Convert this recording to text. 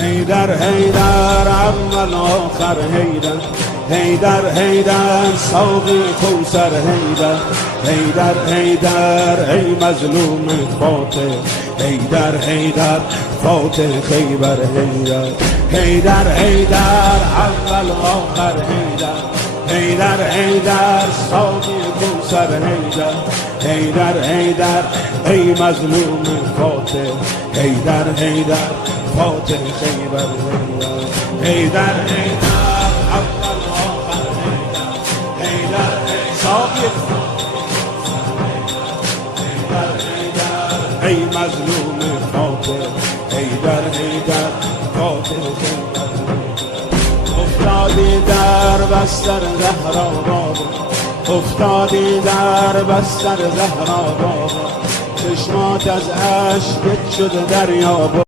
حیدر حیدر اول آخر حیدر، حیدر حیدر ساقی کوثر حیدر، حیدر حیدر ای مظلوم فاتح، حیدر حیدر فاتح خیبر حیدر، حیدر حیدر اول آخر حیدر، حیدر حیدر ساقی کوثر حیدر، حیدر حیدر ای مظلوم فاتح، حیدر حیدر فاتح خیبر حیدر، حیدر حیدر اول آخر حیدر، حیدر ساقی حیدر حیدر ای مظلوم فاتح، حیدر حیدر فاتح خیبر حیدر. افتادی در بستر زهرا بابا، افتادی در بستر زهرا بابا، چشمات از اشک شده دریا بابا،